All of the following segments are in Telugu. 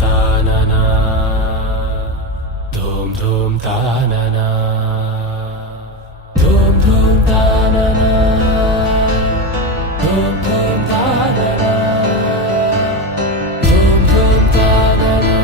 తాననా ధూమ్ ధూమ్ తాననా ధూమ్ ధూమ్ తాననా ధూమ్ ధూమ్ తాననా ధూమ్ ధూమ్ తాననా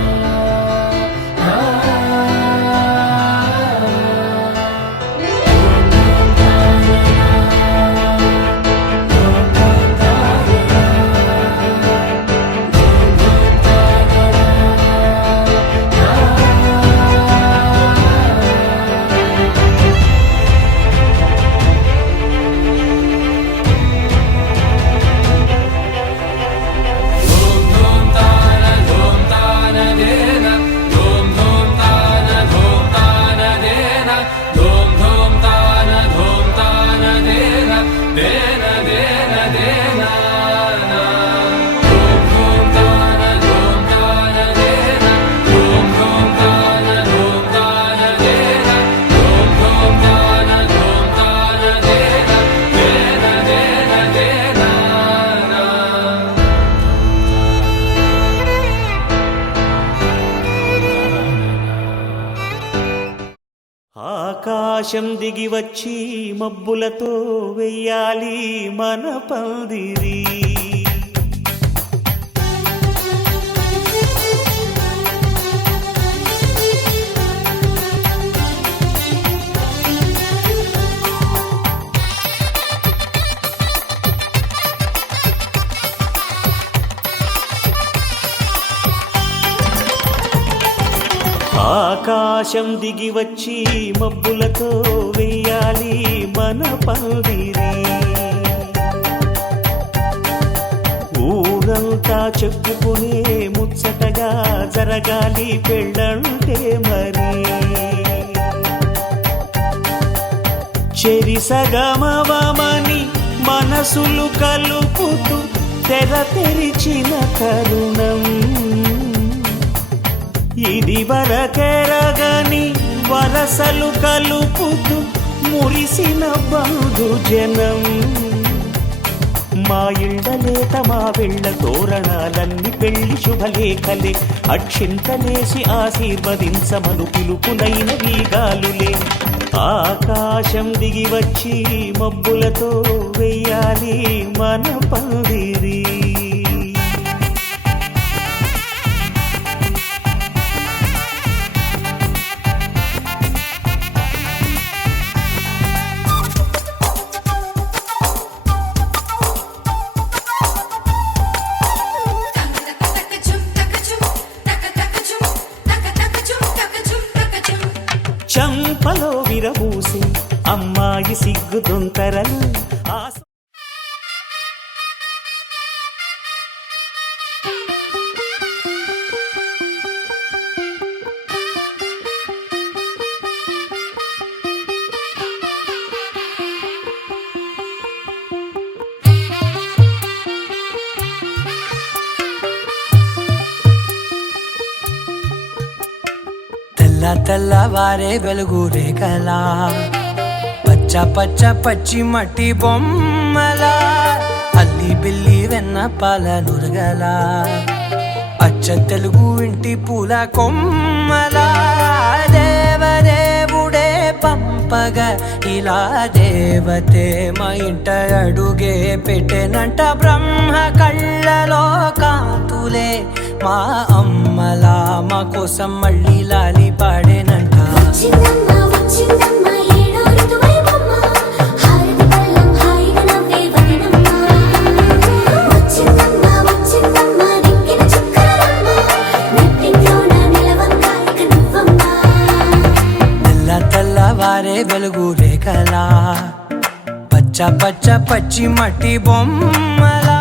ఆకాశం దిగి వచ్చి మబ్బులతో వెయ్యాలి మన పందిరి. ఆకాశం దిగి వచ్చి మబ్బులతో వెయ్యాలి మన పందిరి. ఊరంతా చెప్పుకునే ముచ్చటగా జరగాలి పెళ్ళంటే మరి. చెరిసగమవమని మనసులు కలుపుతూ తెర తెరిచిన తరుణం ఇది వరకెరగని వరసలు కలుపుతూ మురిసిన బంధుజనం. మా ఇళ్ళలేత మా వెళ్ళ తోరణాలన్నీ పెళ్లి శుభలేఖలే. అక్షింతలేసి ఆశీర్వదించమను పిలుపునైన వీగాలులే. ఆకాశం దిగి వచ్చి మబ్బులతో వెయ్యాలి మన పందిరి. చంపలో విరబూసి అమ్మాయి సిగ్గు దొంతరలు తెల్లవారే వెలుగు రేఖలా పచ్చ పచ్చ పచ్చి మట్టి బొమ్మలా అల్లి బిల్లి వెన్న పాల నురగలా అచ్చ తెలుగు ఇంటి పూల కొమ్మలా దేవదేవుడే పంపగా ఇలా దేవతే మా ఇంట అడుగే పెట్టెనంట. బ్రహ్మ కళ్ళలో కాంతులే మా అమ్మలా మా కోసం మళ్ళీ లాలి పాడేనంట. తెల్లవారే వెలుగు రేఖలా పచ్చ పచ్చ పచ్చి మట్టి బొమ్మలా.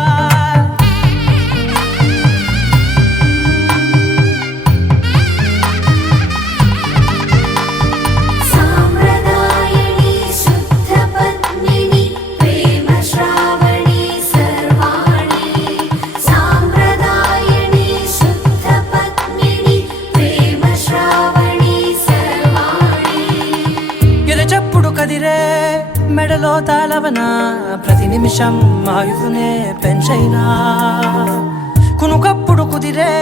కదిరే మెడలో తాళవన ప్రతి నిమిషం ఆయుధునే పెంచైనా కునుకప్పుడు కుదిరే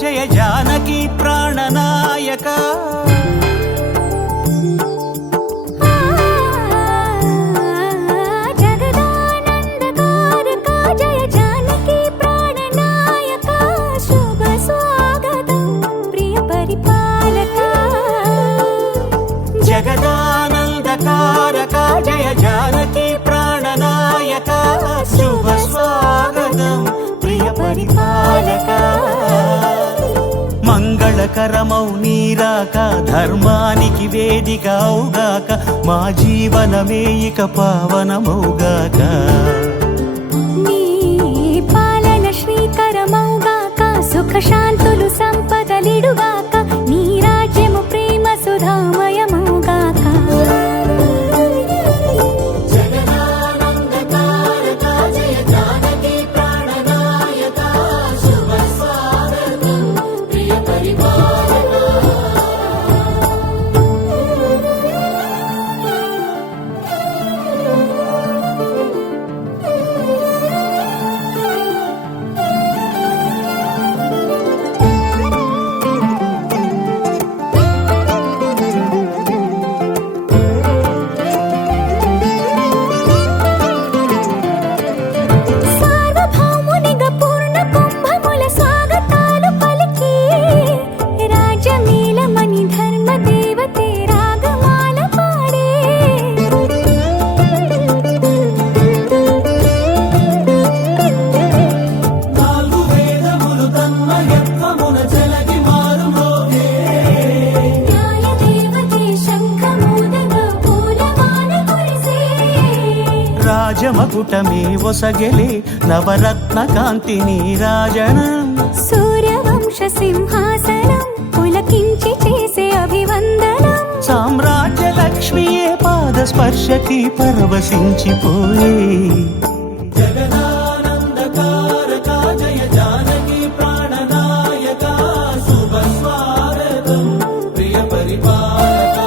జయ జానకి ప్రాణనాయక జగదానందకారక జయ జానకి ప్రాణనాయక శుభ స్వాగతం ప్రియ పరిపాలక మంగళకరమౌ నీరాక ధర్మానికి వేదిక అవుగాక మా జీవనమే ఇక పావనమౌగాక నీ పాలన శ్రీకరమౌగాక సుఖ శాంతులు సంపదలిడుగాక నీ రాజ్యము ప్రేమ సుధామయమౌగాక రాజమకుటమే ఒసగెలే నవరత్న కాంతి నీరాజనం సూర్యవంశ సింహాసనం పులకించి చేసే అభివందనం సామ్రాజ్య లక్ష్మియే పాద స్పర్శకి పరవశించిపోయే జగదానందకారక జయ జానకి ప్రాణనాయక శుభ స్వాగతం ప్రియ పరిపాలక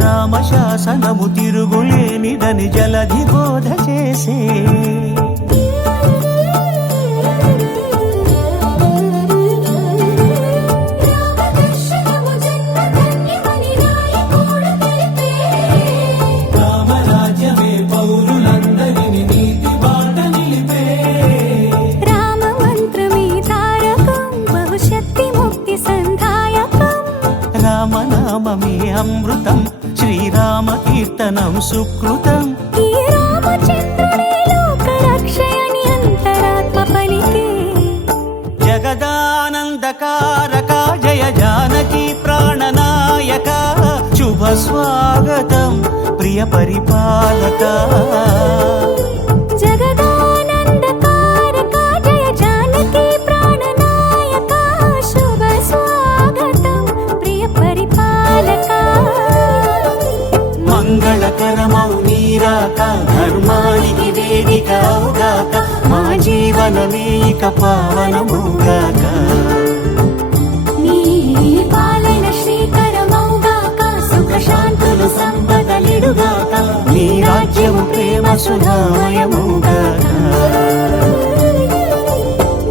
రామశాసనము తిరుగులేనిదని జలధి బోధ చేసే రామరాజ్యమే పౌరులందరిని నీతి బాట నిలిపే రామ మంత్రమే తారకం భవిష్యత్తి ముక్తి సంధాయకం రామనామమే అమృతం శ్రీరామ కీర్తనం సుకృతం ఈ రామచంద్రుడే లోక రక్షయని అంతరాత్మ పలికే జగదానందకారక జయ జానకి ప్రాణనాయక శుభ స్వాగతం ప్రియ పరిపాలక జగదానందకారక జయ జానకి ప్రాణనాయక శుభ స్వాగతం ప్రియ పరిపాలక మంగళకరమౌ నీరాక ధర్మానికి వేదిక అవుగాక మా జీవనమే ఇక పావనమౌగాక నీ పాలన శ్రీకరమౌగాక సుఖ శాంతులు సంపదలిడుగాక నీ రాజ్యము ప్రేమ సుధామయమౌగాక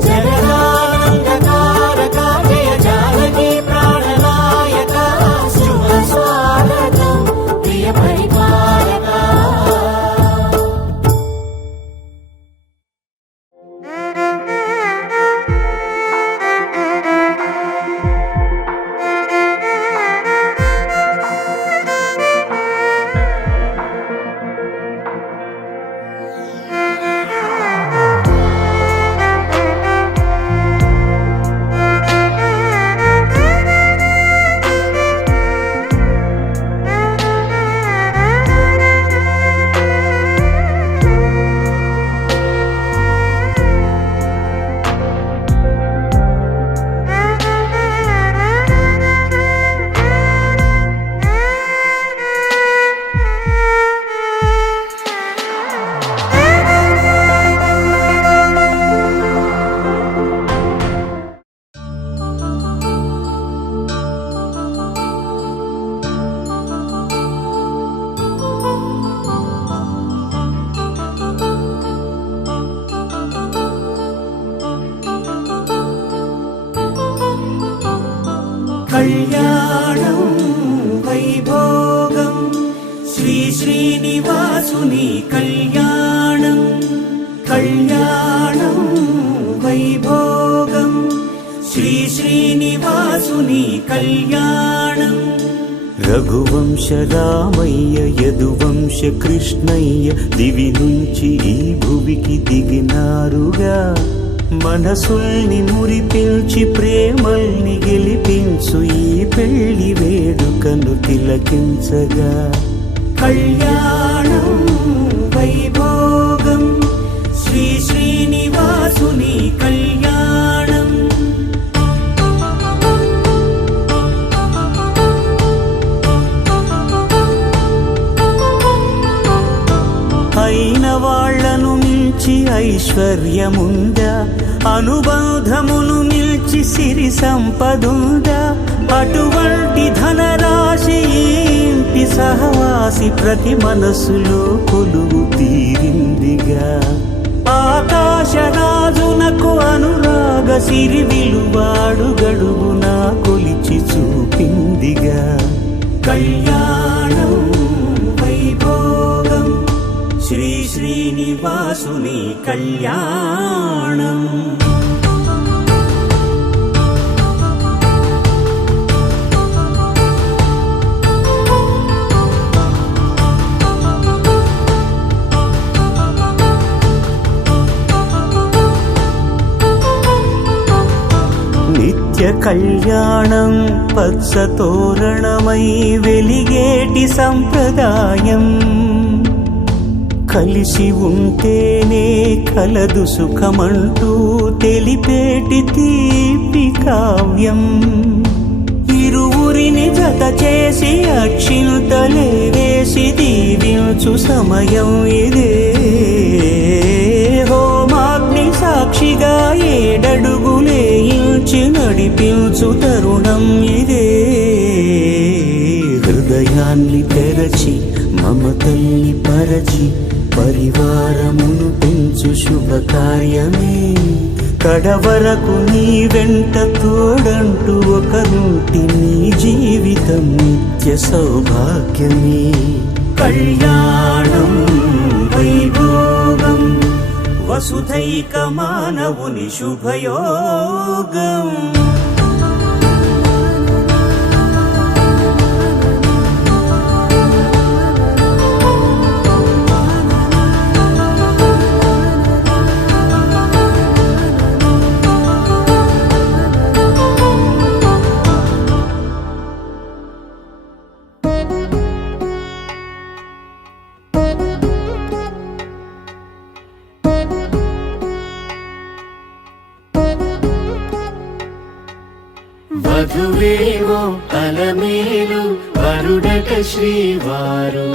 జగదానందకారక జయ జానకి ప్రాణనాయక శుభ స్వాగతం ప్రియ పరిపాలక శ్రీనివాసుని కళ్యాణం కళ్యాణం వైభోగం శ్రీనివాసుని కళ్యాణం రఘువంశ రామయ్య యదువంశ కృష్ణయ్య దివి నుంచి ఈ భువికి దిగినారుగా మనసుల్ని మురిపించి ప్రేమల్ని గెలిపించు ఈ పెళ్లి వేడుకను తిలకించగా కళ్యాణం వైభోగం శ్రీనివాసుని కళ్యాణం అయిన వాళ్లను మించి ఐశ్వర్యముందా అనుబంధమును మిల్చి సిరి సంపదుందా అటువంటి ధనరాశి ఇంటి సహవాసి ప్రతి మనసులో కొలువు తీరిందిగా ఆకాశరాజునకు అనురాగ సిరి విలువాడు గడుగునా కొలిచి చూపిందిగా కళ్యాణం వైభోగం శ్రీనివాసుని కళ్యాణం నిత్య కళ్యాణం పచ్చ తోరణమై వెలిగేటి సంప్రదాయం కలిసి ఉంటేనే కలదు సుఖమంటూ తెలిపేటి తీపి కావ్యం ఇరువురిని జత చేసి అక్షింతలే వేసి దీవించు సమయం ఇదే హోమాగ్ని సాక్షిగా ఏడడుగులే ఇంచి నడిపించు తరుణం ఇదే హృదయాన్ని తెరచి మమతల్ని పరచి పరివారమును పెంచు శుభకార్యమే కడవరకు నీ వెంట తోడంటూ ఒకరుంటి నీ జీవితం నిత్య సౌభాగ్యమే కళ్యాణం వైభోగం వసుధైక మానవుని శుభయోగం వధువేమో అలమేలు వరుడట శ్రీవారు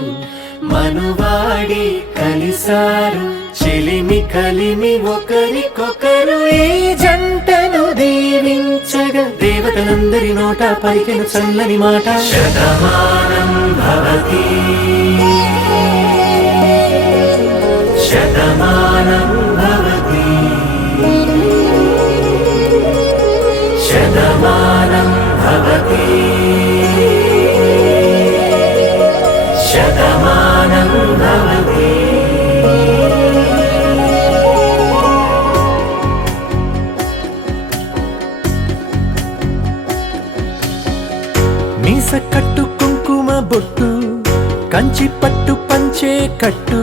మనువాడి కలిసారు చెలిమి కలిమి ఒకరికొకరు ఈ జంటను దీవించగా దేవతలందరి నోట పలికిన చల్లని మాట శతమానం భవతి శతమానం భవతి శతమానం భవతి శతమానం భవతి మీస కట్టు కుంకుమ బొట్టు కంచి పట్టు పంచే కట్టు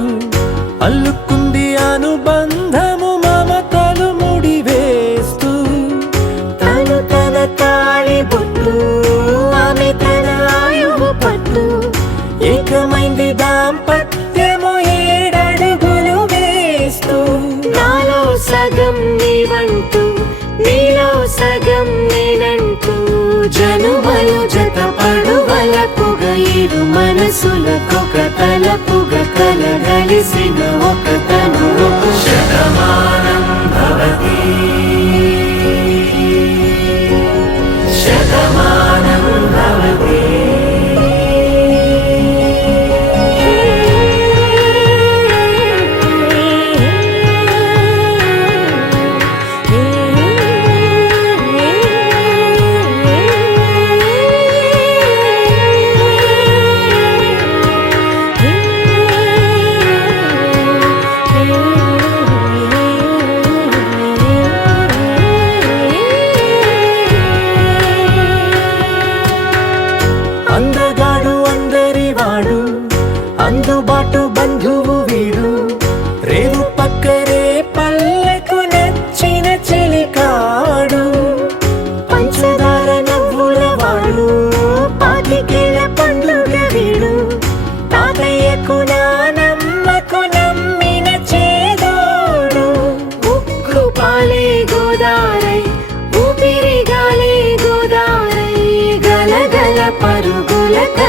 అల్లుకుంది అనుబంధము మమతలు ముడివేస్తూ తను తన తాళి బొట్టు ఆమె తన ఆయువు పట్టు ఏకమైంది దాంపత్యము ఏడడుగులు వేస్తూ నాలో సగం నీవంటూ నీలో సగం నేనంటూ జనుమలు జత పడువలపుగ ఇరు మనసులకొక తలపుగ కలగలిసిన ఒక తను శతమానం భవతి శతమానం భవతి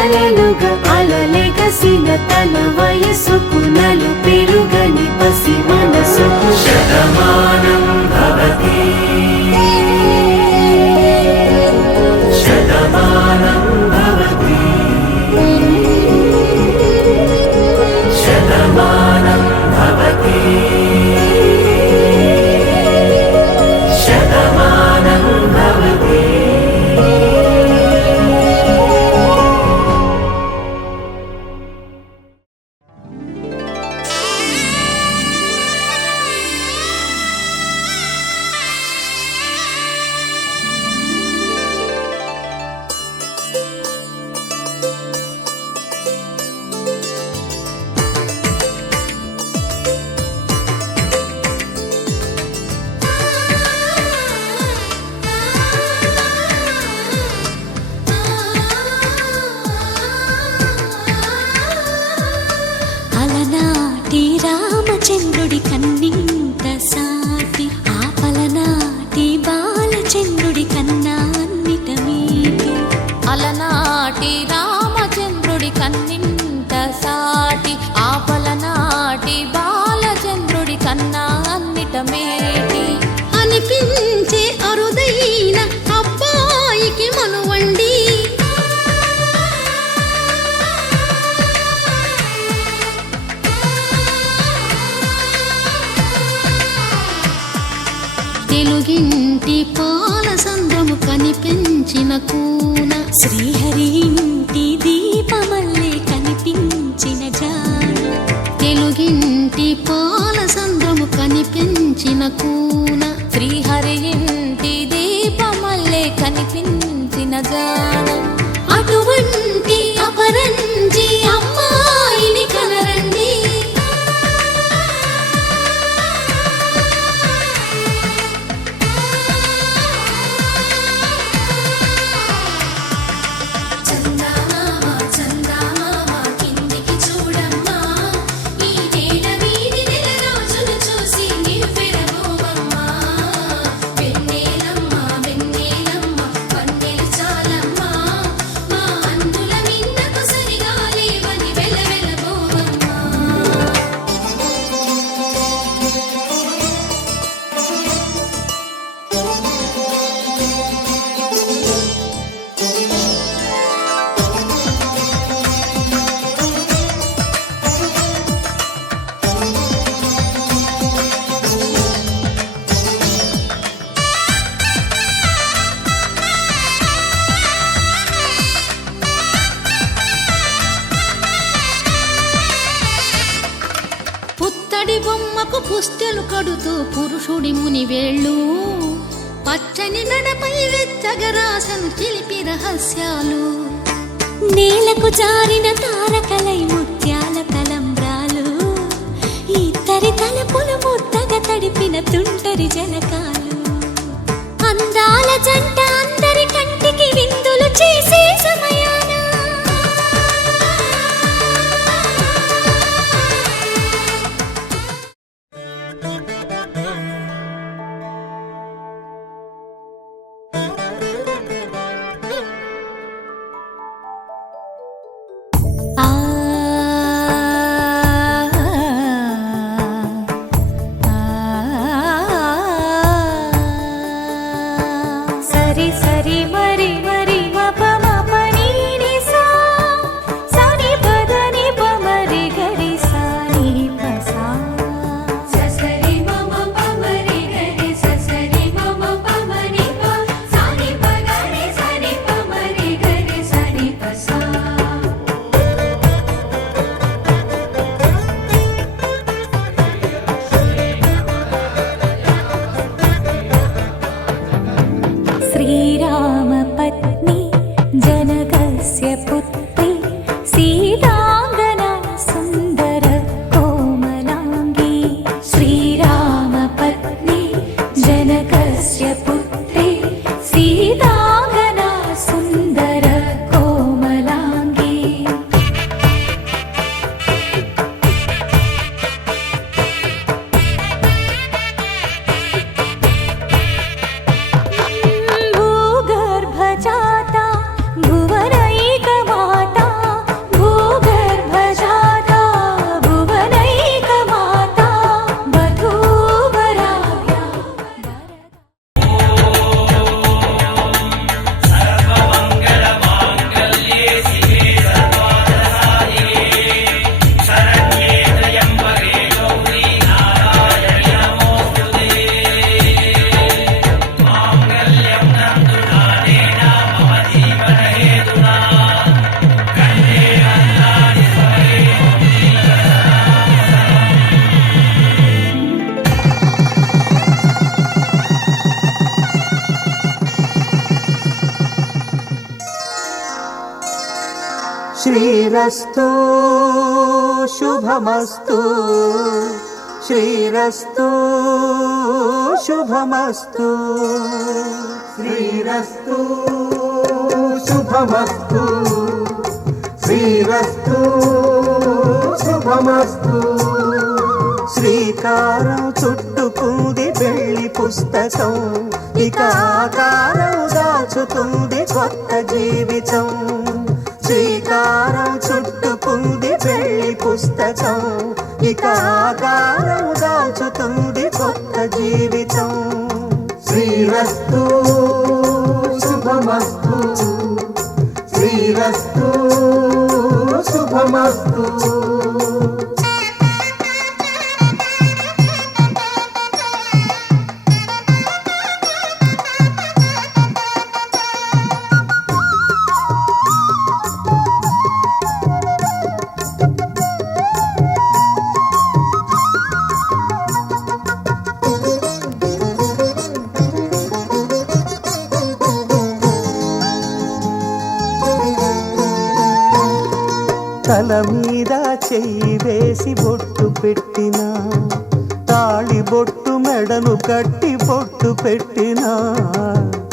కలలుగా అలలెగసిన తన వయసుకు నలు పెరుగని పసి మనసుకు శతమానం భవతి శతమానం భవతి శతమానం భవతి శతమానం భవతి. అలనాటి రామచంద్రుడి కన్నింత సాటి ఆపలనాటి బాలచంద్రుడి కన్నా అన్నిట మీటి. అలనాటి రామచంద్రుడి కన్నింత సాటి ఆపలనాటి బాలచంద్రుడి కన్నా అన్నిట మేటి అనిపించే అరుదైన అబ్బాయికి మనువండి తెలుగింటి పాల సంద్రము కనిపించిన కూన శ్రీహరి ఇంటి దీపమల్లే కనిపించిన జాన. తెలుగింటి పాల సంద్రము కనిపించిన కూన శ్రీహరి ఇంటి దీపమల్లే కనిపించిన జాడ అటువంటి అపరంజి అమ్మాయిని కనరండి చందమామ చందమామ కిందికి చూడమ్మా ఈ నేల వీధి నెల రోజులు చూసి నివ్వెరబోవమ్మా వెన్నెలమ్మ వెన్నెలమ్మ వన్నెలు చాలమ్మా మా అందుల మిన్నకు సరిగా లేవని వెలవెలబోవమ్మా. పుత్తడి బొమ్మకు పుస్తెలు కడుతూ పురుషుడి ముని వేళ్ళు పచ్చని నడపై వెచ్చగరాసను చిలిపి రహస్యాలు నేలకు జారిన తారకలై ముత్యాల తలంబ్రాలు ఇద్దరి తలపులు ముద్దగా తడిపిన తుంటరి జలకాలు. అందాల జంట అందరి కంటికి విందులు చేసే సమయాన ఆ శ్రీరస్తు శుభమస్తు శ్రీరస్తు శుభమస్తు శ్రీరస్తు శుభమస్తు శ్రీరస్తు శుభమస్తు శ్రీకారం చుట్టుకుంది వెళ్ళి పుస్తకం ఇక ఆకారం దాచుతుంది కొత్త జీవితం శ్రీకారం చుట్టుకుంది వెళ్ళి పుస్తకం ఇక ఆకారం దాచుతుంది కొత్త జీవితం శ్రీరస్తు శుభమస్తు శ్రీరస్తు శుభమస్తు తల మీద చెయ్యి వేసి బొట్టు పెట్టినా తాళి బొట్టు మెడను కట్టి బొట్టు పెట్టినా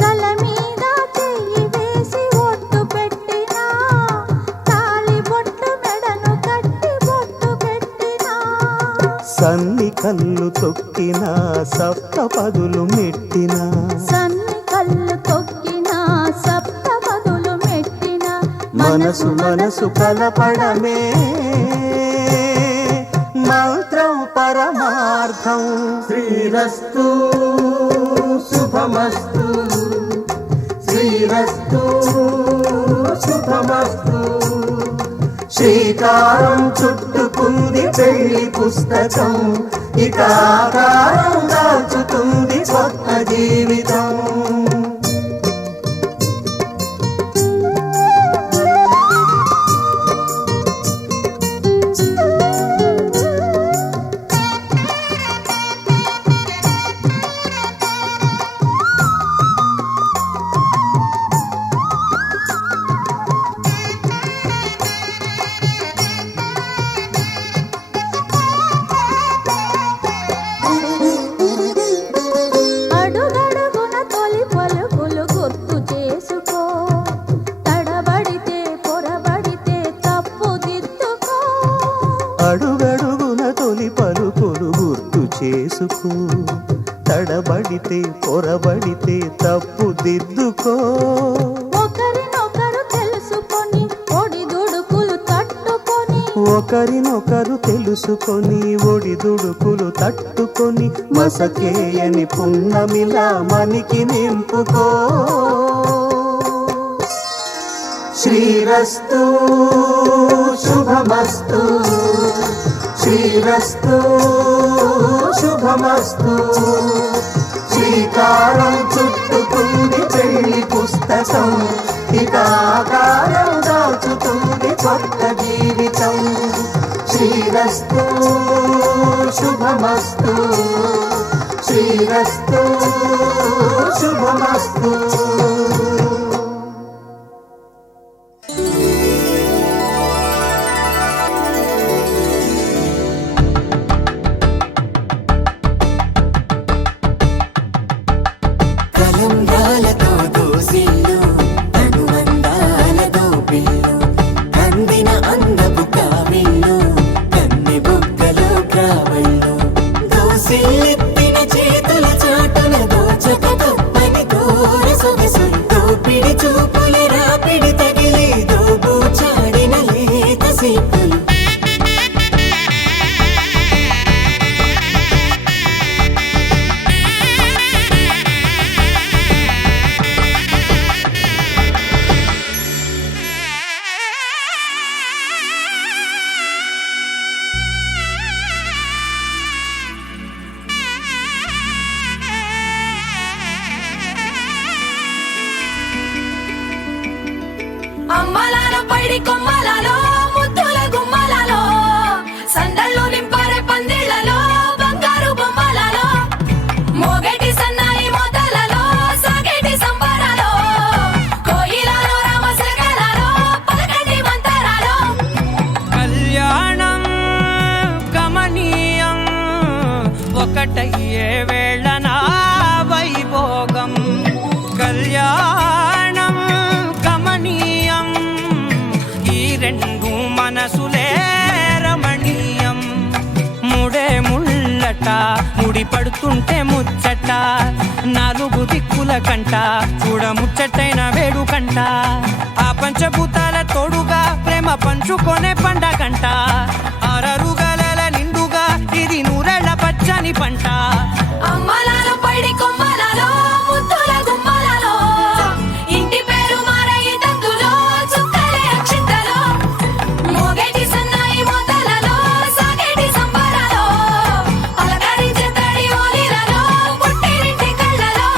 తల మీద చెయ్యి వేసి బొట్టు పెట్టినా తాళి బొట్టు మెడను కట్టి బొట్టు పెట్టినా సన్ని కళ్ళు తొక్కినా సప్త పదులు మెట్టినా సన్ని కళ్ళు తొక్కినా సప్త పదులు మెట్టినా మనసు మనసు కలపడమే మంత్రం పరమార్థం శ్రీరస్తు శుభమస్తు శ్రీరస్తు శుభమస్తు శ్రీకారం చుట్టుకుంది పెళ్లి పుస్తకం ఇక ఆకారం దాచుతుంది కొత్త జీవితం అడుగడుగున తొలి పలుకులు గుర్తు చేసుకో తడబడితే పొరబడితే తప్పు దిద్దుకో అడుగడుగున తొలి పలుకులు గుర్తు చేసుకో తడబడితే పొరబడితే తప్పు దిద్దుకో ఒకరినొకరు తెలుసుకొని ఒడిదుడుకులు తట్టుకొని ఒకరినొకరు తెలుసుకొని ఒడిదుడుకులు తట్టుకొని మసకేయని పున్నమిలా మనికి నింపుకో శ్రీరస్తు శుభమస్తు శ్రీరస్తు శుభమస్తు శ్రీకారం చుట్టుకుంది పెళ్లి పుస్తకం ఇక ఆకారం దాచుతుంది కొత్త జీవితం శ్రీరస్తు శుభమస్తు శ్రీరస్తు శుభమస్తు కలంబ్రాలతో దోసిల్లు అనువందాలతో పిల్లు కందిన అందపు కావిళ్ళు కన్నె బుగ్గలో గ్రావళ్ళు దోసిల్లెత్తిన చేతుల చాటున దోచక తప్పని దూర సొగసులు దోపిడి చూపుల రాపిడి తగిలి దోబూచాడిన లేత సీపులు అమ్మలాల పైడి కొమ్మలలో ముద్దుల గుమ్మల ఒకటయ్యే వేళ నా వైభోగం కళ్యాణం కమనీయం ఈ రెండు మనసులే రమణీయం ముడే ముళ్ళట ముడి పడుతుంటే ముచ్చట నాలుగు దిక్కుల కంట చూడ ముచ్చటైన వేడుకంట ఆ పంచభూతాల తోడుగా ప్రేమ పంచుకొనే పండగంట ఆరరుగల నిండుగా ఇది నూరెళ్ళ పచ్చని పంట అమ్మలాలో పడి కొమ్మలలో ముద్దుల గుమ్మలలో ఇంటి పేరు మారయి తందులో చుక్కలే అక్షింతలో మోగేటి సన్నాయి మొదలలో సాగేటి సంబరాలో పలకరించే తడి ఓలిలలో పుట్టినింటి కళ్ళలో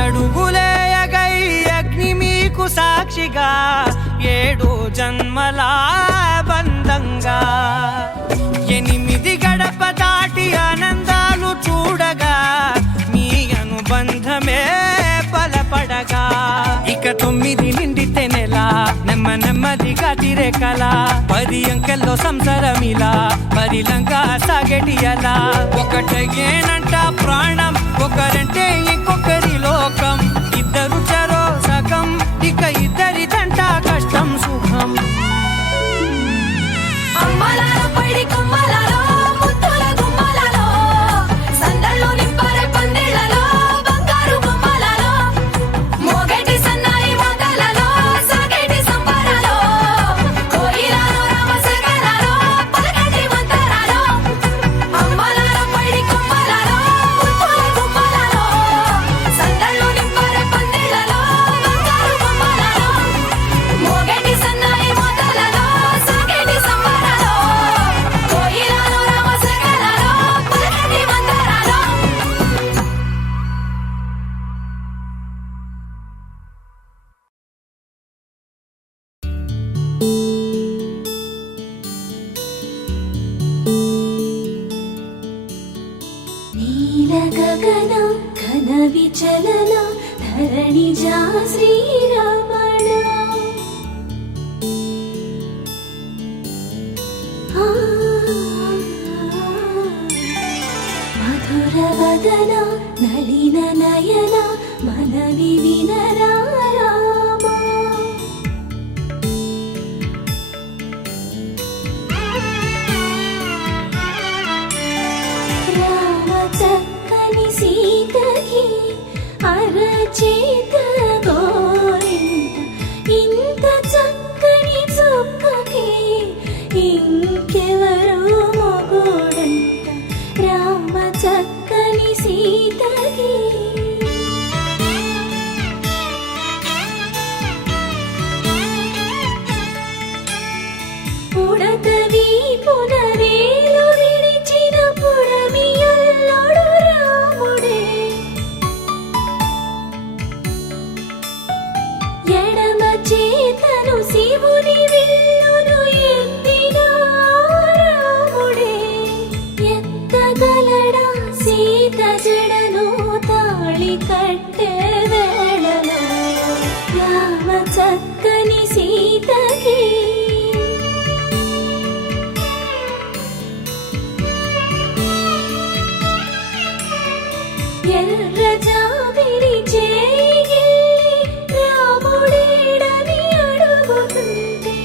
ఏడడుగులేయగై అగ్ని మీకు సాక్షిగా 7 జన్మల బంధంగా 8 గడప దాటి ఆనందాలు చూడగా మీ అనుబంధమే బలపడగా ఇక 9 నిండితే నెల నెమ్మదిగా తిరే కల 10 అంకెల్లో సంసారమిలా పరిలంగా సాగేటి అలా ఒకటేనంట ప్రాణం ఒకరంటే ఇంకొకరి లోకం ఇద్దరు చరో సగం ఇక ఇద్దరిదంట కష్టం సుఖం అమ్మలాలో పడి కొమ్మలలో ముద్దుల గుమ్మలలో సందళ్ళు నింపరే పందిళ్ళలో బంగారు గుమ్మలలో మోగేటి సన్నాయి మొదలలో సాగేటి సంబరాలో కోయిలలో రామశేఖరాలో పలకటి మంతరాలో అమ్మలాలో పడి కొమ్మలలో ముద్దుల గుమ్మలలో సందళ్ళు నింపరే పందిళ్ళలో బంగారు గుమ్మలలో మోగేటి సన్నాయి మొదలలో సాగేటి సంబరాలో కోయిలలో రామశేఖరాలో పలకటి మంతరాలో నీల గగన ఘన విచలన ధరణిజా శ్రీరమణ మధుర వదన నళిన నయన మనవి వినరా రామా రామ చక్కని సీతకి అరచేత గోరింట ఇంత చక్కని చుక్కకి ఇంకెవరు మొగుడంట రామ చక్కని సీతకి పుడతవి పునవేలు విడిచిన పుడమియల్లోడు రాముడే ఎడమ చేతను శివుని విల్లును ఎత్తిన రాముడే ఎత్తగలడా సీత జడను తాళి కట్టే వేళలో రామ చక్కని సీతకి ఎర్ర జాబిలి చేయి రాముడేడని అడుగుతుంటే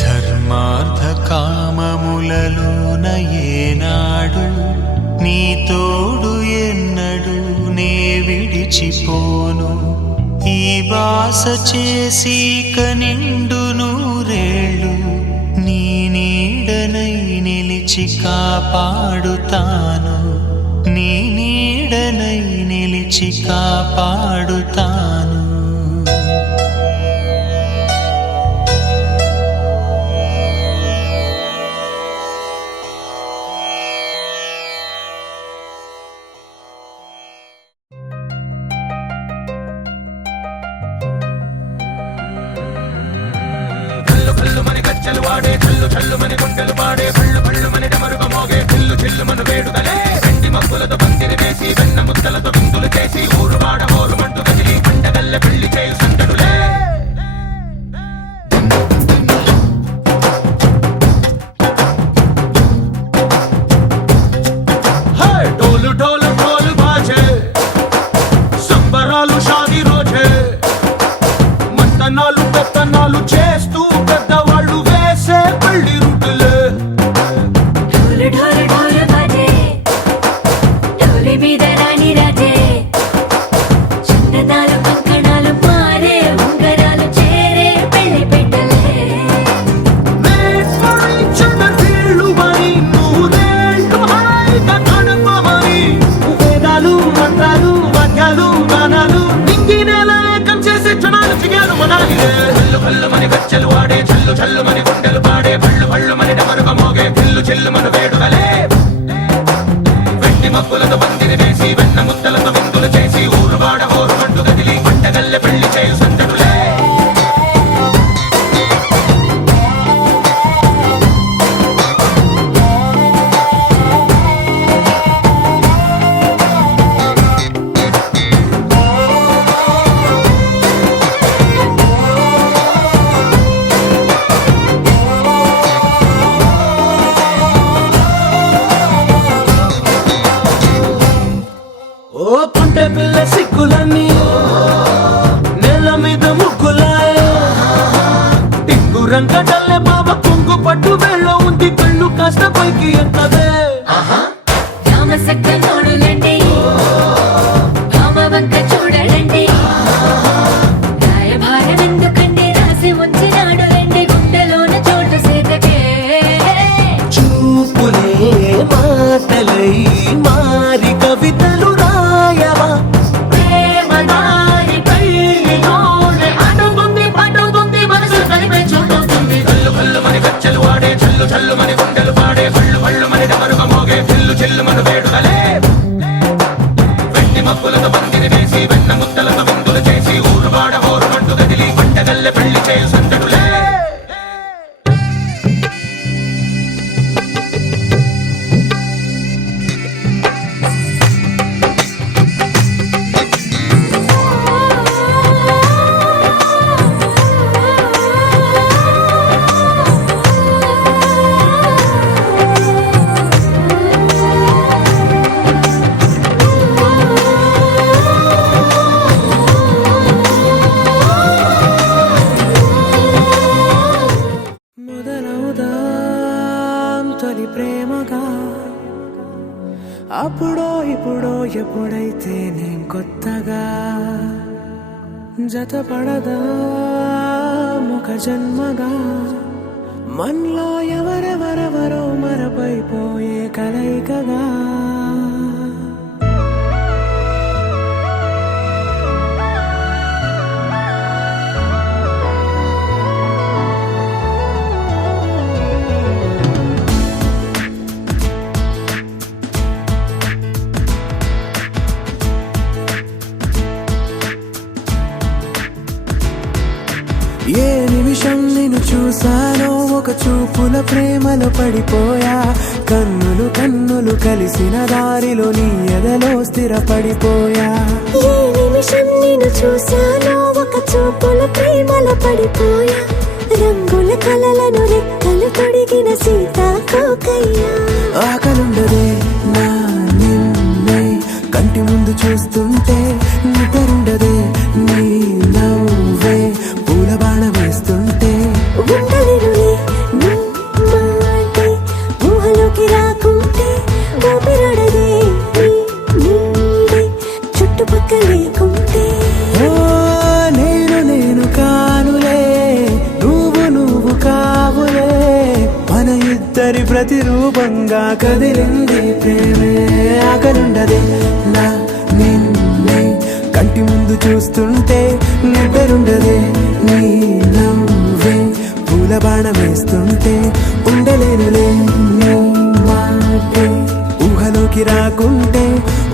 ధర్మార్థ కామములలోన ఏనాడు నీ తోడు ఎన్నడు నే విడిచిపోను ఈ బాస చేసి కనిండు నూరేళ్ళు నీ నీడనై నిలిచి కాపాడుతాను నీ నీడనై నిలిచి కాపాడుతాను. ढोल ढोल ढोल बाजे సంబరాలు షాదీ రోజే మంతనాలు పెత్తనాలు చేస్తూ పెద్దవాళ్ళు వేసే పెళ్లి రూటులే ढोल ढोल ढोल बाजे ढोली మీద రాణి రాజే చిన్నదాలు కంకణాలు మారే ఉంగరాలు చేరే పెళ్లి పెట్టలే వీళ్ళు మరి నూరేళ్ళు హాయిగా గడపమని వేదాలు మంత్రాలు వాక్యాలు గానాలు నింగినేల ఏకం చేసే క్షణాలు చిగాలు మనాలిదే హల్లు హల్లు మని గజ్జలు వాడే చల్లు చల్లు మని గుండెలు పాడే పళ్ళు పళ్ళు మని డమరుగ మోగే పిల్లు చిల్లు మన వేడుదలే వెండి మబ్బులతో పందిరి వేసి వెన్న ముద్దలతో విందులు చేసి ఊరు వాడ హోరు మంటు గదిలి పంటగల్లె పెళ్లి చేయు సందడులే ఓ పంటె పిల్ల సిక్కులన్నీ నెల మీద ముగ్గులాయ టింగు రంగడల్లె బాబ కొంగు పట్టు వెళ్ళ ఉంది కళ్ళు కాస్త పైకి ఎత్తదే రామ సక్క నోడులండి రామ వంక చూడలండి రాయభారం ఎందుకండి రాసి ఉంచినాడు రండి గుండెలోన చోటు సేతకే చూపులే మాటలై మారి కవితలు రాయవా ప్రేమ దారి పెళ్లిలోనే అడుగుంది పడుతుంది మనసు కలిపే చూడుతుంది కళ్ళు కళ్ళు మని గజ్జలు వాడే చల్లు చల్లు మని గుండెలు పాడే పళ్ళు పళ్ళు మని డమరుగ మోగే పిల్లు చిల్లు మన వేడుదలే వెండి మబ్బులతో పందిరి వేసి వెన్న ముద్దలతో విందులు చేసి ఊరు వాడ హోరు మంటు గదిలి పంటగల్లె పెళ్లి చేయు సందడులే మొదలవుదాం తొలి ప్రేమగా అప్పుడో ఇప్పుడో ఎప్పుడైతే నేను కొత్తగా జతపడదా ముఖ జన్మగా మనలో ఎవరెవరెవరో మరపైపోయే కలయికగా ఏ నిమిషం నిన్ను చూసానో ఒక చూపుల ప్రేమలో పడిపోయా కన్నులు కన్నులు కలిసిన దారిలో నీ ఎదలో స్థిరపడిపోయా ఏ నిమిషం నిన్ను చూశానో ఒక చూపుల ప్రేమలో పడిపోయా రంగుల కలలను రెక్కలు తొడిగిన సీతాకోకయ్యా ఆకలుండదే నా నిన్నే కంటి ముందు చూస్తుంటే నిద్రుండదే నీ నవ్వే పూల బాణ వేస్తుంటే ఉండలేనులే నీ మాటే ఊహలోకి రాకుంటే ఊపిరాడదే నీ నీడే చుట్టుపక్కల లేకుంటే ఓ నేను కానులే నువ్వు కావులే మన ఇద్దరి ప్రతిరూపం వేగంగా కదిలింది ప్రేమే ఆకలుండదే నా నిన్నే కంటి ముందు చూస్తుంటే నిద్రుండదే నీ నవ్వే పూల బాణం వేస్తుంటే ఉండలేనులే నీ మాటే ఊహలోకి రాకుంటే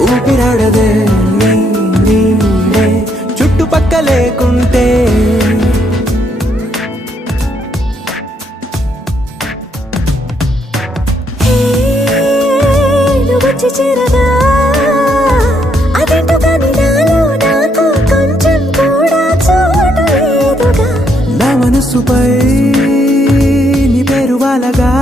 ఊపిరాడదే నీ నీడే చుట్టుపక్క లేకుంటే వచ్చి చేరగా అదేంటో కానీ నాలో నాకు కొంచెం కూడా చోటు లేదుగా నా మనసుపై నీ పేరు వాలగా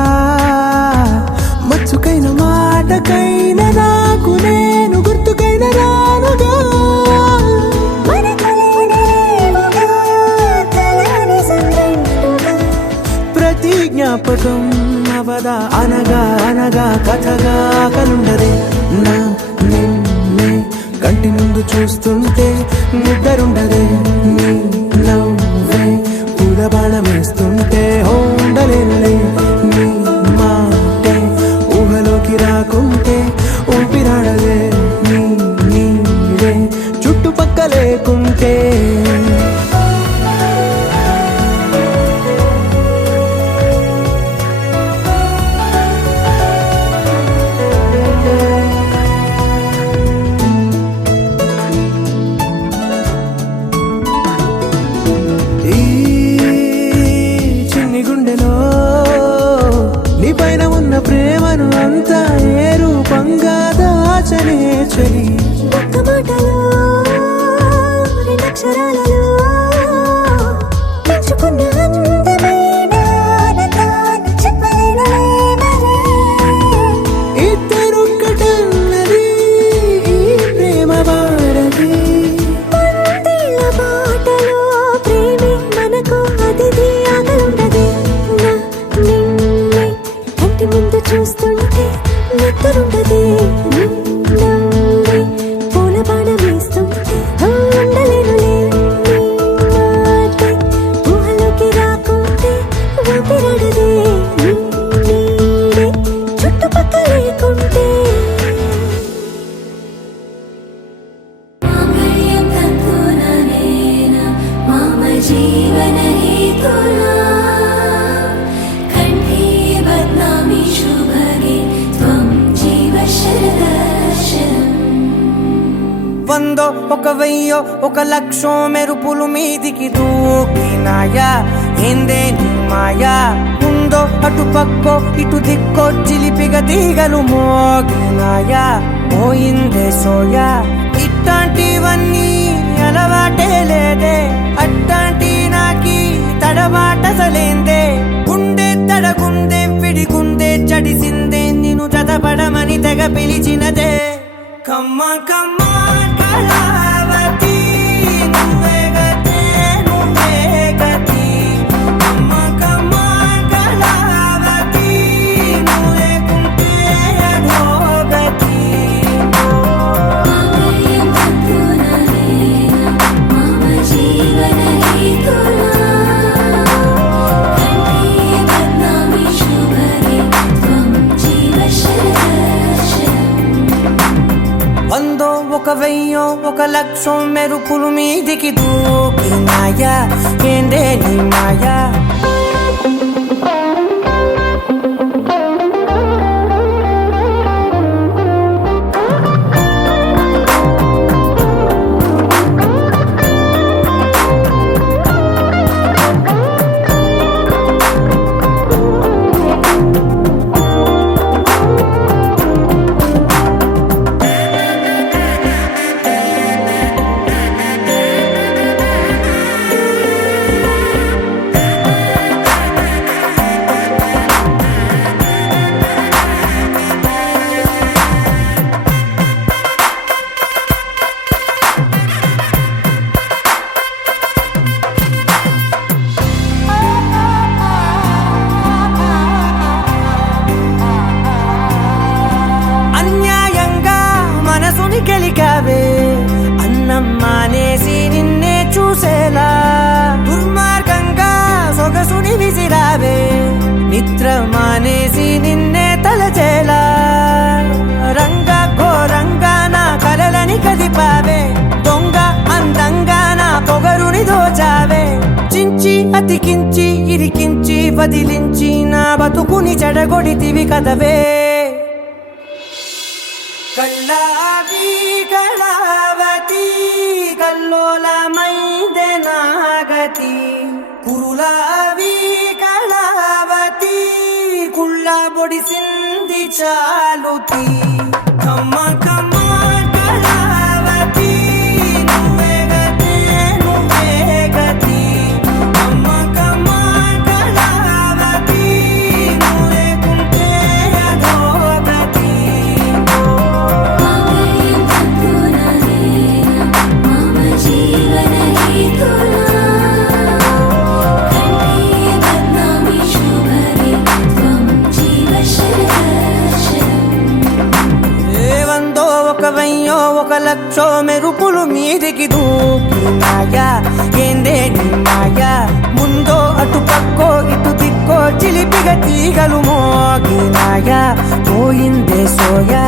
మచ్చుకైన మాటకైన నాకు నేను గుర్తుకైన రానుగా ప్రతి జ్ఞాపకం అవదా అనగా అనగా కథగా కలుండదే నా నిన్నే కంటి ముందు చూస్తుంటే నిద్రుండదే నీ నవ్వే పూల బాణం వేస్తుంటే ఉండలేనులే నీ మాటే ఊహలోకి రాకుంటే ఊపిరాడదే నీ నీడే చుట్టుపక్క లేకుంటే ప్రేమను అంతా ఏ రూపంగా దాచనే చలి ఒక్క మాటలో రెండక్షరాలలో పెంచుకున్న అందమైన ఆనందాన్ని చెప్పలేనులే మరి. ఇద్దరొక్కటన్నది ఈ ప్రేమ వాడది వందేళ్ల బాటలో ప్రేమే మనకు అతిథి ఆగలుండదే నా నిన్నే కంటి ముందు చూస్తుంటే నిద్రుండదే నవ్వే పూల బాణం వేస్తుంటే ఉండలేనులే నీ మాటే ఊహలోకి రాకుంటే ఊపిరాడదే నీ నీడే చుట్టుపక్క లేకుంటే మమ జీవన హేతునా కంఠే బధ్నామి శుభగే త్వం జీవ శరదర్శనం. వందో ఒక వెయ్యో ఒక లక్షో మెరుపులు మీదికి దూకినాయా ఏందే నీ మాయా ఉందో అటు పక్కో ఇటు దిక్కో చిలిపిగ తీగలు మోగినాయా పోయిందే సోయా ఇట్లాంటివన్నీ అలవాటే లేదే అట్లాంటి నాకి తడబాటసలేందే గుండె తడగుందే విడిగుందే చడిసిందే నిన్ను చదపడమని తెగ పిలిచినదే కమ్మ కమ్మ కళావతి నువ్వే గతే నువ్వే గతి కమ్మ కమ్మ కళావతి నువ్వు లేకుంటే అధోగతి మమ జీవన హేతునా కంఠే బధ్నామి శుభగే త్వం జీవ శరదర్శనం. వందో ఒక వెయ్యో ఒక లక్షో మెరుపులు మీదికి దూకినాయా ఏందే నీ మాయా గెలికావే అన్నం మానేసి నిన్నే చూసేలా దుర్మార్గంగా సొగసుని విసిరావే నిద్ర మానేసి నిన్నే తలచేలా కదిలించి నా బతుకుని చెడగొడితివి కదవే కళ్ళావి కళావతి కల్లోలమైందే నాగతి కురులావి కళావతి కుళ్ళ బొడిసింది చాలుతి కమ్మ కమ్మ కళావతి నువ్వే గతే నువ్వే గతి కమ్మ కమ్మ కళావతి నువ్వే కుంటే అధోగతి मम जीवन हेतुना कण्ठे बध्नामि शुभगे त्वं जीव शरदशरम् ఏవందో ఒక వెయ్యో ఒక లక్షో మెరుపులు మీదికి దూకినాయా ఏందే నీ మాయా ముందో అటు పక్కో ఇటు దిక్కో చిలిపిగ తీగలు మోగినాయా పోయిందే సోయా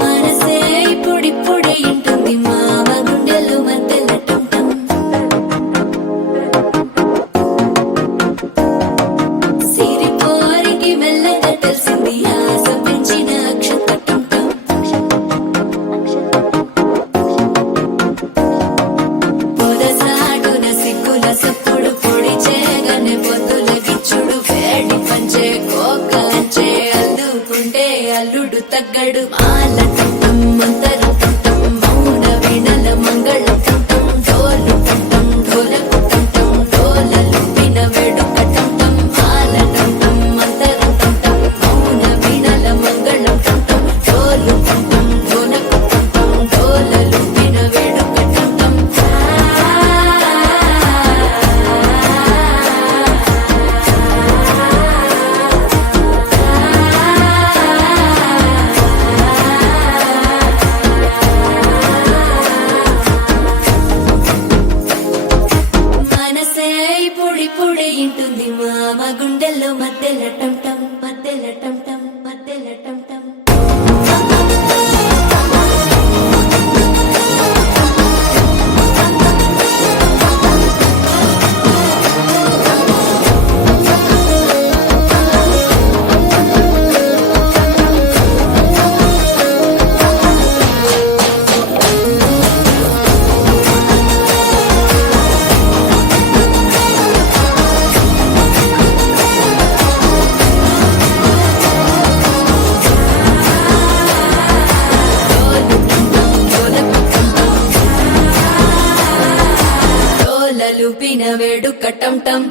మనసే ఇప్పుడిప్పుడే ఇంటుంది మామ గుండెలు మధ్యలో టంటం సిరిపోరికి మెల్లగా తెలిసింది ఆశ పెంచిన అక్షత టంటం పొదసాటున సిగ్గుల సప్పుడు పొడి చేయగానే పొద్దుల గిచ్చుడు వేడి పంచే కోకలంచే అల్లుకుంటే అల్లుడు తగ్గడు మాల టంటం మంతరం టంటం మౌన వీణల మంగళం టంటం డోలు టంటం ఢోలకు టంటం డోలలు విన వేడుక టంటం మాల టంటం మంతరం టంటం మౌన వీణల మంగళం టంటం డోలు టంటం ఢోలకు టంటం డోలలు విన వేడుక టంటం మనసే ఇప్పుడిప్పుడే ఇంటుంది మామ గుండెల్లో మధ్యలో టంటం మధ్యలో టంటం మధ్యలో టంటం డోలలు పిన వేడుక టంటం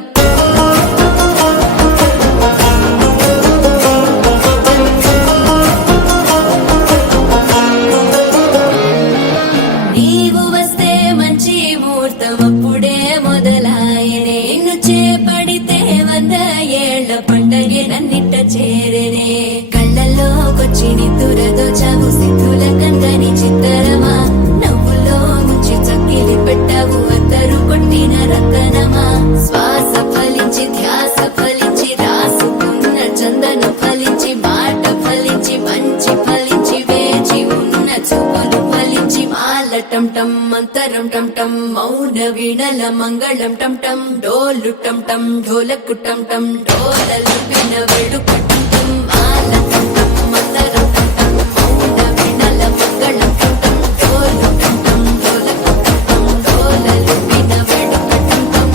నీవు వస్తే మంచి ముహూర్తం అప్పుడే మొదలాయనే నిన్ను చేపడితే 100 ఏళ్ల పండగే నన్నిట్ట చేరనే కళ్ళల్లోకొచ్చి నిద్దురదోచావు సిద్ధుల కందని చిత్తరమా నవ్వులో ముంచి చక్కిలి పెట్టావు అద్దరు కొట్టిన రతనమా శ్వాస ఫలించి ధ్యాస ఫలించి రాసుకున్న చందను ఫలించి మాట ఫలించి మంచి ఫలించి వేచి ఉన్న చూపులు ఫలించి మాల టంటం మంతరం టంటం మౌన వీణల మంగళం టంటం డోలు టంటం ఢోలకు టంటం డోలలు విన వేడుక టంటం మాల టంటం మంతరం టంటం మౌన వీణల మంగళం టంటం డోలు టంటం ఢోలకు టంటం డోలలు విన వేడుక టంటం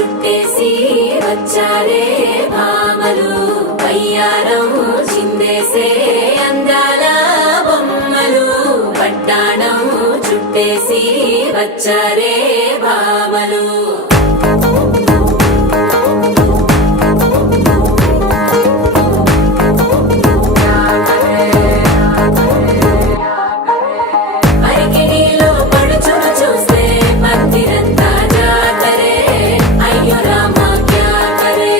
చుట్టేసి వచ్చారే భామలు వయ్యారం చిందేసే అందాల బొమ్మలు పట్టాణం చుట్టేసి వచ్చారే భామలు అరికిణీలో పడుచును చూస్తే మందిరంతా జాతరే అయ్యో రామా క్యా కరే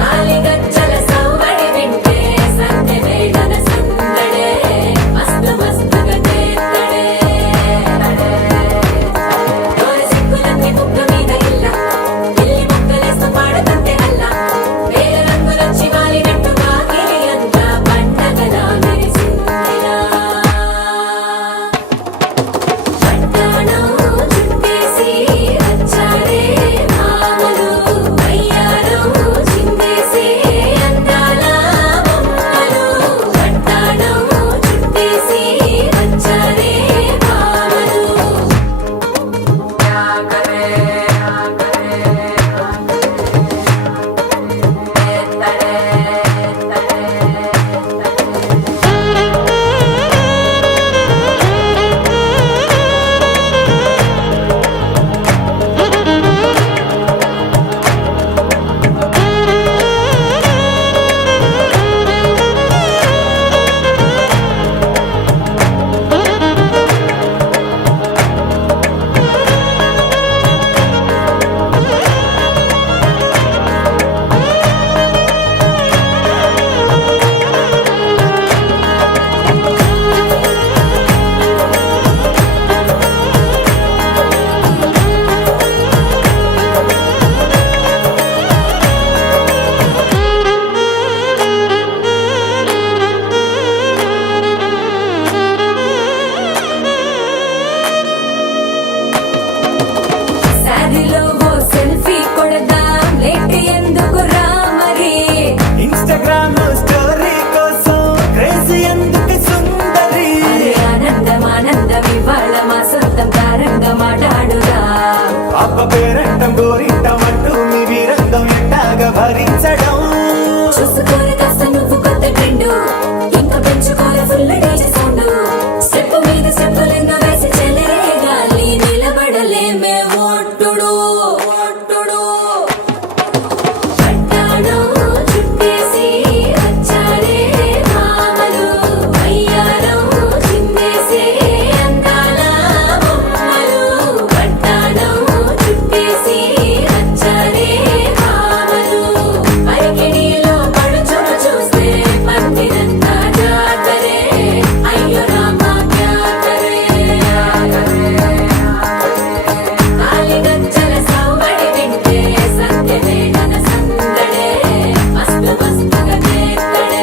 కాలిగజ్జల సౌవడి వింటే సంధ్య వేళన సందడే మస్తు మస్తుగా చేత్తడే తోరి సిక్కులన్నీ ముక్క మీద ఇల్ల పిల్లి ముక్కలేస్తూ పాడుతంటే అల్లా వేల రంగులొచ్చి వాలినట్టుగా గిరి అంతా పండగలా మెరిసిందిలా పట్టాణం చుట్టేసి వచ్చారే భామలు వయ్యారం చిందేసే అందాల బొమ్మలు పట్టాణం చుట్టేసి వచ్చారే భామలు శారీలో ఓ సెల్ఫీ కొడదాం లేట్ ఎందుకు రా మరి ఇన్స్టాగ్రామ్ లో స్టోరీ కోసం క్రేజీ ఎందుకు సుందరి అరే ఆనందం ఆనందం ఇవాళ మా సొంతం తారంగా మాట్లాడురా పాప పేరంటం గోరింటం అంటూ మీ వీరంగం ఎట్టాగా భరించడం చూసుకోరు కాస్త నువ్వు కొత్త ట్రెండ్ ఇంకా పెంచుకోరు ఫుల్ డీజే సౌండ్ స్టెప్ మీద స్టెప్పులెన్నో వేసి చెలరే గాలి నిలబడలేమే ఒట్టుడు ఒట్టుడు పట్టాణం చుట్టేసి వచ్చారే భామలు వయ్యారం చిందేసే అందాల బొమ్మలు పట్టాణం చుట్టేసి వచ్చారే భామలు అరికిణీలో పడుచును చూస్తే మందిరంతా జాతరే అయ్యో రామా క్యా కరే కాలిగజ్జల సౌవడి వింటే సంధ్య వేళన సందడే మస్తు మస్తుగా చేత్తడే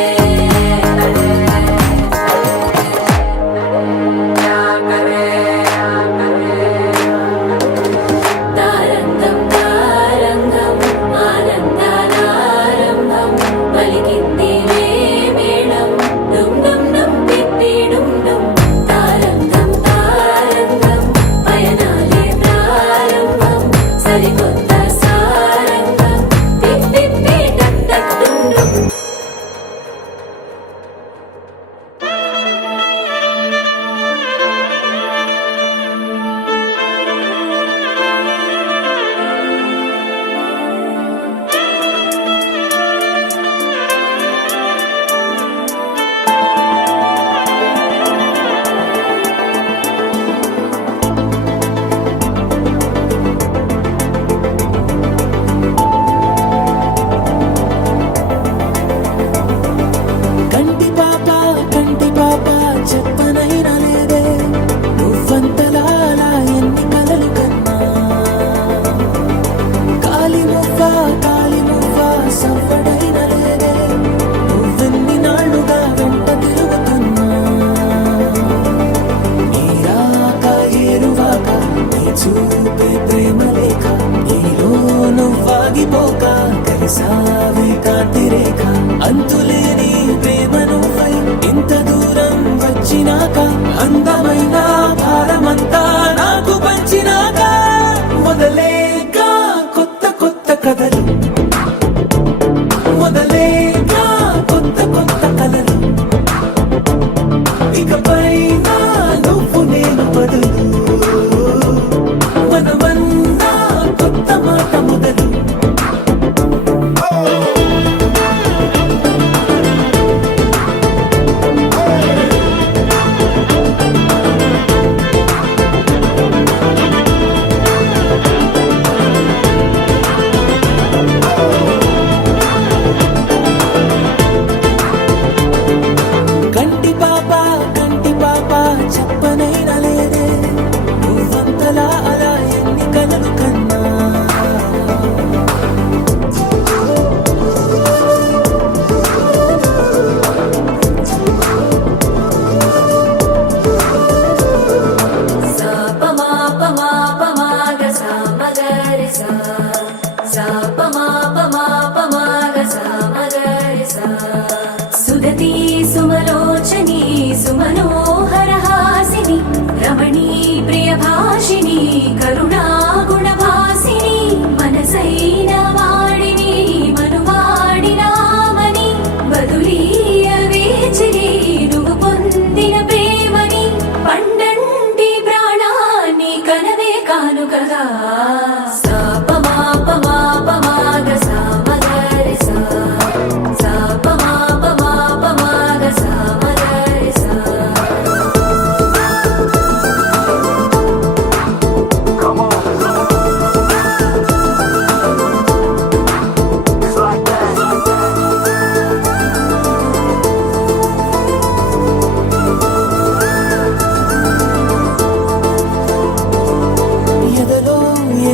తారంగం తారంగం ఆనందానారంభం పలికింది మేళం డుమ్ డుమ్ డుమ్ పిప్పి డుమ్ డుమ్ తారంగం తారంగం పయనాలే ప్రారంభం సరికొత్త సారంగం పిప్పి టక్ టక్ డుమ్ డుమ్ కంటి పాప చెప్పనైనా లేదే నువ్వంతలా ఎన్ని కలలు కన్నా కాలి మువ్వ సవ్వడైనా లేదే నువ్వెన్ని నాళ్ళుగా వెంట తిరుగుతున్నా నీరాక ఏరువాక నీ చూపే ప్రేమ లేఖ నీలో నువ్వాగిపోక కలిసావే కాంతి రేఖ అంతులేని ప్రేమ నువ్వై ఇంత దూరం వచ్చినాక అందమైన భారమంతా నాకు పంచినాక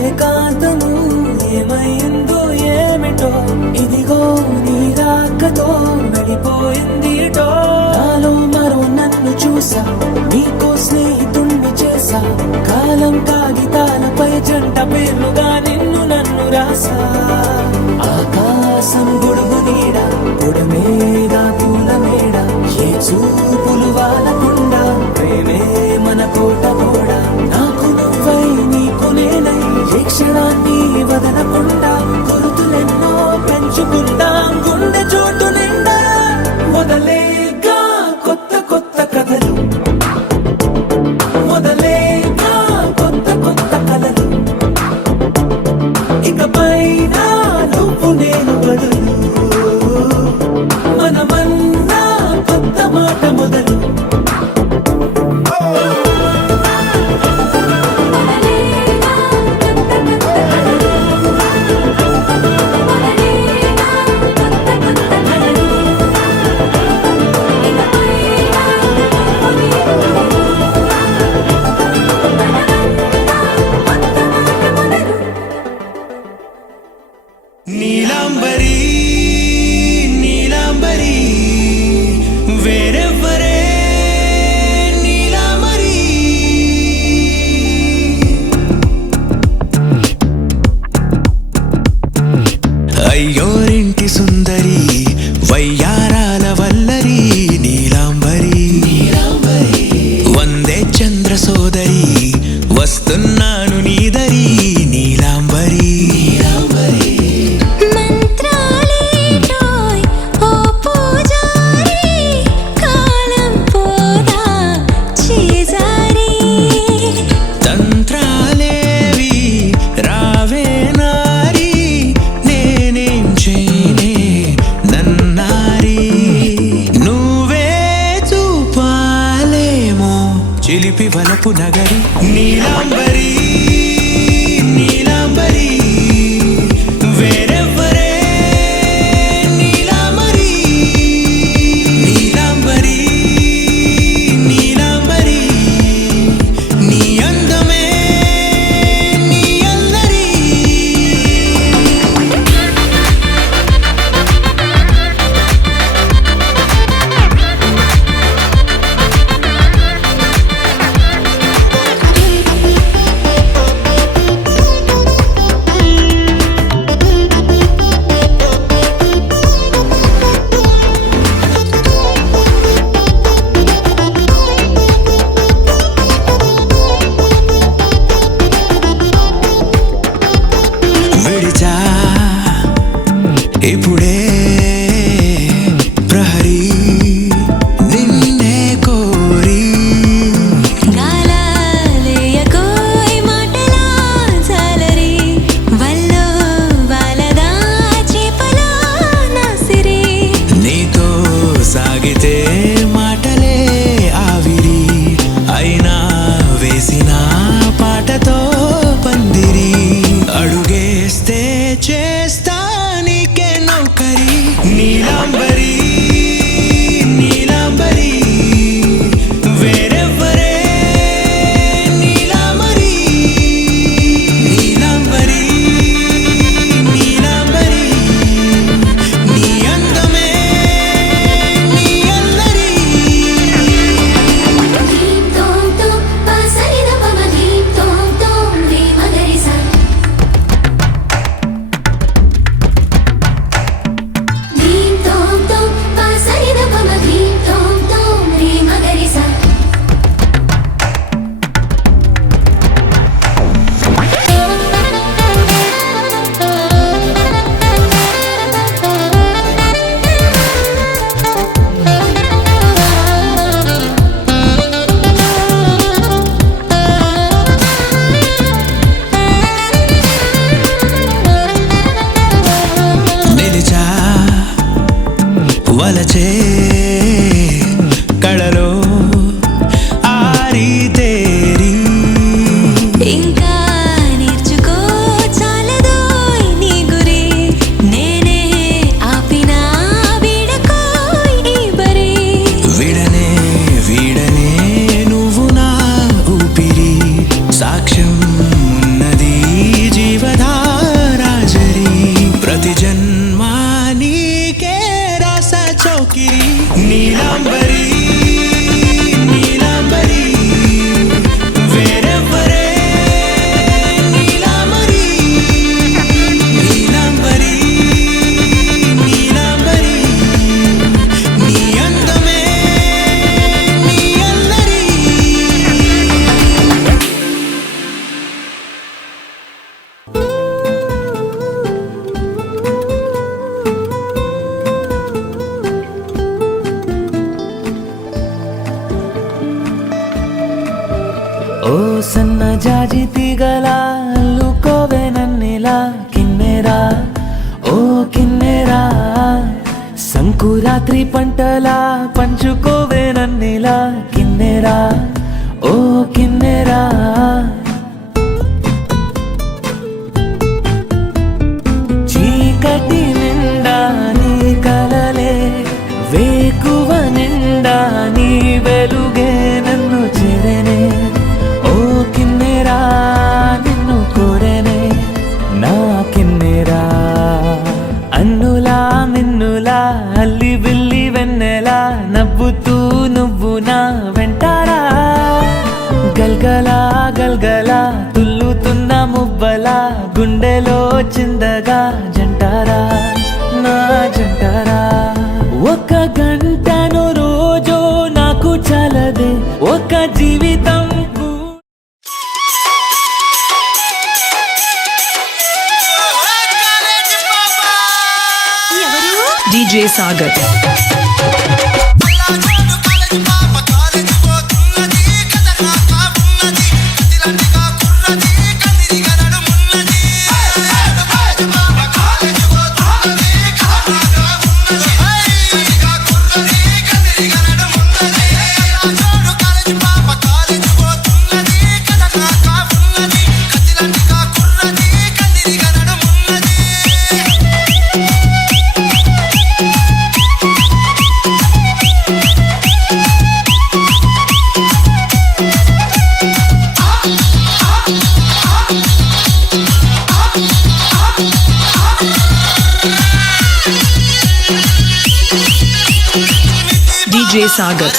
ఏకాంతము ఏమైందో ఏమిటో ఇదిగో నీ రాకతో వెళ్ళిపోయిందిటో నాలో మరో నన్ను చూసా నీకో స్నేహితుణ్ణి చేసా కాలం కాగితాలపై జంట పేర్లుగా నిన్ను నన్ను రాసా ఆకాశం గొడుగు నీడ పొడమేగా పూల మేడ ఏ చూపులు వాలకుండా ప్రేమే మన కోట కూడా నాకు నువ్వై నీకు నేనై ఏ క్షణాన్ని వదలకుండా గుర్తులెన్నో పెంచుకుందాం గుండె చోటు నిండా మొదలేగా కొత్త కొత్త కథలు మొదలేగా కొత్త కొత్త కథలు ఇకపైన నువ్వు నేను బదులు మనమన్నా కొత్త మాట మొదలు నీలాంబరి నీలాంబరి వేరెవ్వరే నీలాంబరి అయ్యోరింటి సుందరి వయ్యారాల వల్లరి నీలాంబరి వందే చంద్ర సోదరి వస్తున్నాను నీదరి నీలాంబరి మంత్రాలేటోయ్ ఓ పూజారి కాలం పోదా చేజారి తంత్రాలేవి రావే నారి నేనేం చేయనే నన్నారి నువ్వే చూపాలేమో చిలిపి వలపు నగరి నీలాంబరి నీలాంబరి వేరెవ్వరే నీలాంబరి నీలాంబరి నీలాంబరి నీ అందమే నీ అందరి విడిచా ఇప్పుడే ప్రహరీ నిన్నే కోరి గాలాలేయకోయ్ మాటలా జాలరి వల్లో వాలదా చేపలా నాసిరి నీతో సాగితే మాటలే ఆవిరి అయినా వేసిన పాటతో పందిరి అడుగేస్తే చేస్తా నీకే నౌకరి నీలాంబరి నీలాంబరి వేరెవ్వరే నీలాంబరి నీలాంబరి నీలాంబరి నీ అందమే నీ అందరి ధీం తోం తోం పసరిద పమ ధీం తోం తోం రే మగరిస ధీం తోం తోం పసరిద పమ ధీం తోం తోం రే మగరిస నిలిచా వలచే కళలో ఆరి తేరి ఇంకా నేర్చుకో చాలదోయ్ నీ గురి నేనే ఆపినా వీడకోయ్ ఈ బరి విడనే వీడనే నువ్వు నా ఊపిరి సాక్ష్యం ఉన్నది జాజి తీగలా అల్లుకోవే నన్నిలా కిన్నెరా ఓ కిన్నెరా సంకురాత్రి పంటలా పంచుకోవే నన్నిలా కిన్నెరా ఓ కిన్నెరా చీకటి నిండా నీ కలలే వేకువ నిండా నీ వెలుగే నన్ను చేరనే ఓ కిన్నెరా నిన్ను కోరనే నా కిన్నెరా అన్నులా మిన్నులా అల్లి బిల్లి వెన్నెలా నవ్వుతూ నువ్వు నా వెంటారా గల్గలా గల్గలా తుల్లుతున్న మువ్వలా గుండెలో చిందగా జంటారా నా జంటారా ఒక గంటను రోజో నాకు చాలదే ఒక జీవితం DJ Sagar. DJ Sagar.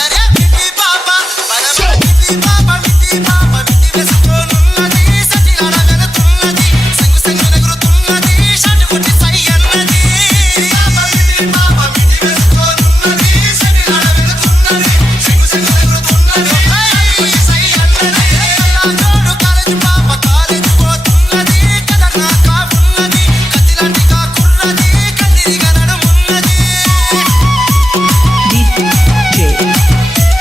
DJ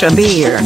Shabir.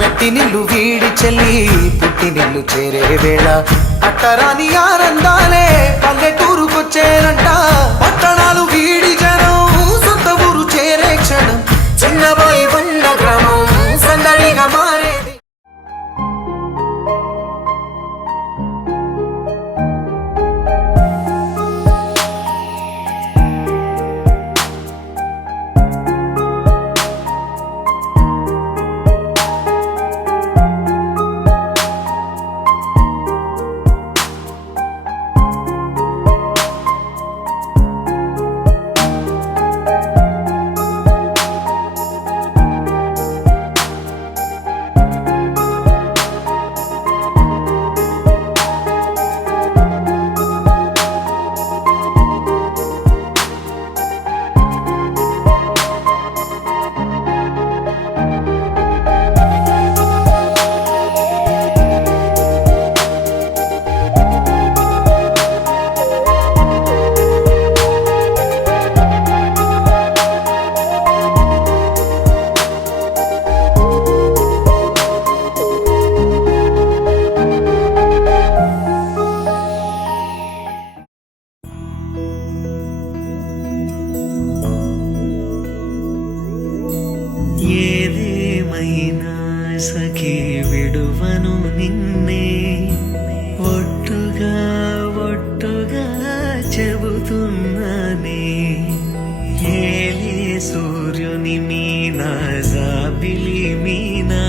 పుట్టినిల్లు వీడి చెల్లి పుట్టినిల్లు చేరే వేళ అట్టరాని ఆనందాలే పల్లెటూరుకొచ్చేరంట. పట్టణాలు వీడి జనం సొంత ఊరు చేరే క్షణం చిన్నబోయి ఉన్న గ్రామం సందడిగా మారేది. ఏదేమైనా సఖీ విడువను నిన్నే ఒట్టుగా ఒట్టుగా చెబుతున్నానే. ఏలే సూర్యుని మీనా జాబిలి మీనా